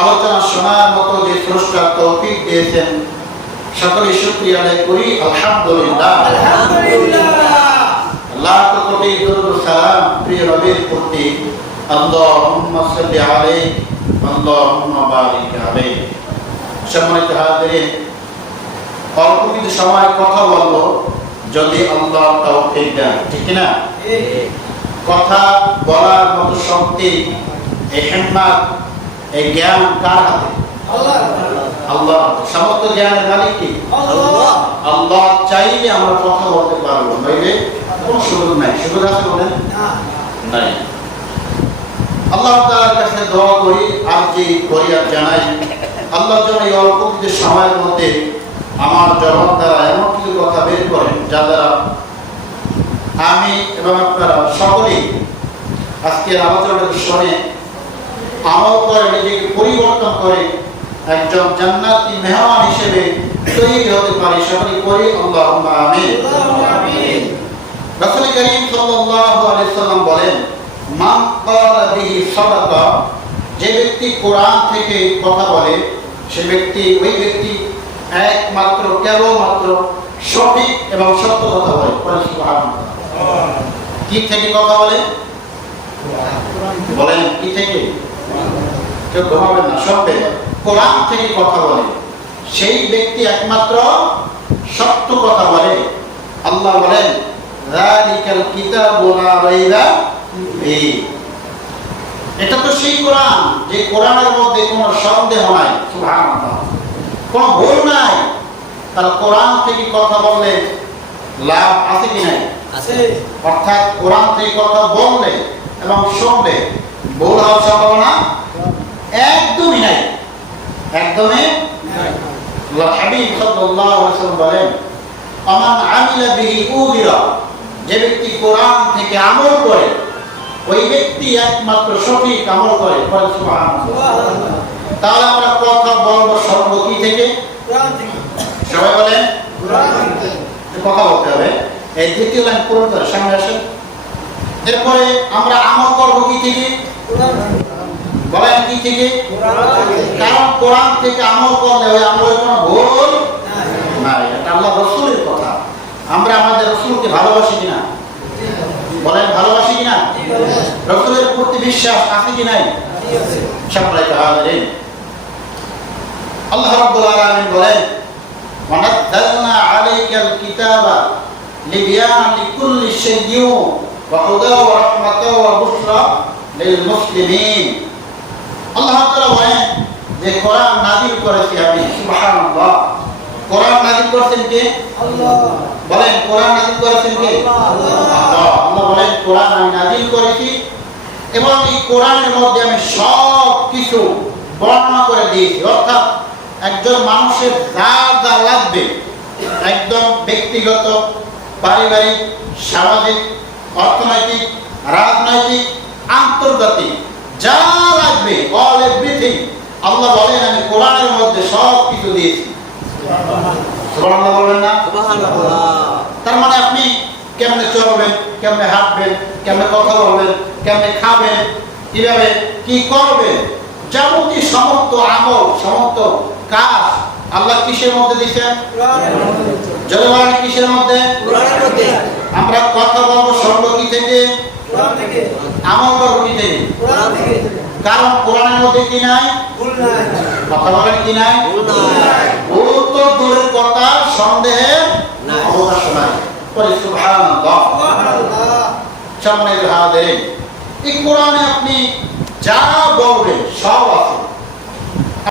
আলোচনা শোনার মতো যে স্রষ্টা তৌফিক দিয়েছেন, সকলে শুকরিয়া আদায় করি আলহামদুলিল্লাহ। লাখ কোটি দরুদ সালাম প্রিয় নবীর প্রতি। আল্লাহুম্মা সাল্লি আলাইহি আল্লাহুম্মা বারিক আলাইহি। সম্মানিত হাজিরিন, অল্প কিছু সময় কথা বলবো, যদি আল্লাহ তৌফিক দেন, ঠিক না? কথা বলার মতো শক্তি, এই হিম্মত, এই জ্ঞান কার হাতে? আল্লাহ। সমস্ত জ্ঞানের মালিক কি? আল্লাহ। আল্লাহ চাইলে আমরা কথা বলতে পারবো, নইলে কোনো সুযোগ নাই। সুযোগ আছে বলেন? নাই। আল্লাহ তাআলার কাছে দোয়া করি আর যে ফরিয়াদ জানাই, আল্লাহ যেন এই অল্প কিছু সময়ের মধ্যে আমার জবান দ্বারা এমন কিছু কথা বের করেন, যা দ্বারা আমি এবং আপনারা সকলেই আজকের আলোচনার শুনে আমল করে নিজেকে পরিবর্তন করে একজন জান্নাতি মেহমান হিসেবে তৈরি হতে পারি। সকলে করি আল্লাহুম্মা আমিন। রাসূল করিম সাল্লাল্লাহু আলাইহি সাল্লাম বলেন, মান ক্বালা বিহি সাদাকা, যে ব্যক্তি কোরআন থেকে কথা বলে, সে ব্যক্তি, ওই ব্যক্তি একমাত্র কেবলমাত্র সঠিক এবং সত্য কথা বলে। সুবহানাল্লাহ। কি থেকে কথা বলে? বলেন কি থেকে? কেউ ঘুমাবেন না, সবে কোরআন থেকে কথা বলে, সেই ব্যক্তি একমাত্র সত্য কথা বলে। আল্লাহ বলেন, যালিকাল কিতাবু লা রাইবা ফীহি, এটা তো সেই কোরআন যে কোরআনের মধ্যে কোনো সন্দেহ নাই। সুবহানাল্লাহ। কোনো ভুল নাই। তাহলে কোরআন থেকে কথা বললে লাভ আছে কি নাই? আছে। অর্থাৎ কোরআন থেকে কথা বললে এবং শুনলে ভুল হওয়ার সম্ভাবনা একদমই নাই, একদমই নাই। আল্লাহ হাবিব সাল্লাল্লাহু আলাইহি ওয়াসাল্লাম বলেন, আমান আমিলা বিহি উযিরা, যে ব্যক্তি কোরআন থেকে আমল করে, ওই ব্যক্তি একমাত্র সঠিক আমল করে। সুবহানাল্লাহ। তাহলে আমরা কথা বলবো সর্ব কি থেকে? কোরআন থেকে। সবাই বলেন কোরআন থেকে কথা বলতে হবে। এই দ্বিতীয় লাইন পূরণ করে সামনে আসেন। এরপরে আমরা আমল করবো কি থেকে? কোরআন থেকে। বলেন কি থেকে? কোরআন থেকে। কারণ কোরআন থেকে আমল করলে ওই আমলের কোনো ভুল নাই। এটা আল্লাহ রাসূলের কথা। আমরা আমাদের রাসূলকে ভালোবাসি কিনা? বলেন ভালোবাসি কিনা? রাসূলের প্রতি বিশ্বাস আছে কি নাই? সম্মানিত হাজিরিন, আল্লাহ রাব্বুল আলামিন বলেন, ওয়া নাযালনা আলাইকাল কিতাবা লিবিয়ানা লিকুল্লি শাইইন ওয়া হুদা ওয়া রাহমাতাও ওয়া বুশরা লিল মুসলিমিন। আল্লাহ তাআলা বলেন যে কোরআন নাযিল করেছি আমি। সুবহানাল্লাহ। কোরআন নাযিল করেছেন কে? আল্লাহ। বলেন কোরআন নাযিল করেছেন কে? আল্লাহ। আল্লাহ বলেন কোরআন আমি নাযিল করেছি এবং এই কোরআনের মধ্যে আমি সব কিছু বর্ণনা করে দিয়েছি। অর্থাৎ একজন মানুষের যা যা লাগবে, একদম ব্যক্তিগত, পারিবারিক, সামাজিক, অর্থনৈতিক, রাজনৈতিক, আন্তর্জাতিক যা লাগবে, অল এভরিথিং, আল্লাহ বলেন আমি কোরআনের মধ্যে সব কিছু দিয়েছি। সুবহানাল্লাহ বলবেন না? সুবহানাল্লাহ। তার মানে আপনি কেমনে চলবেন, কেমনে হাঁটবেন, কেমনে কথা বলবেন, কেমনে খাবেন, কিভাবে কি করবেন, যাবতীয় সমস্ত আমল, সমস্ত কাজ আল্লাহ কিসের মধ্যে দিয়েছেন? কোরআনের মধ্যে। জনগণ কিসের মধ্যে? কোরআনের মধ্যে। আমরা কথা বলবো সর্ব কি থেকে? কোরআন থেকে। আমল করব কি থেকে? কোরআন থেকে। কারণ কোরআনের মধ্যে কি নাই? ভুল নাই। কথা বলেন কি নাই? ভুল নাই। ভুল তো দূরের কথা, সন্দেহের অবকাশ নাই। সুবহানাল্লাহ। সুবহানাল্লাহ। সম্মানিত হাজিরিন, এই কোরআনে আপনি যা বলবেন সব আছে।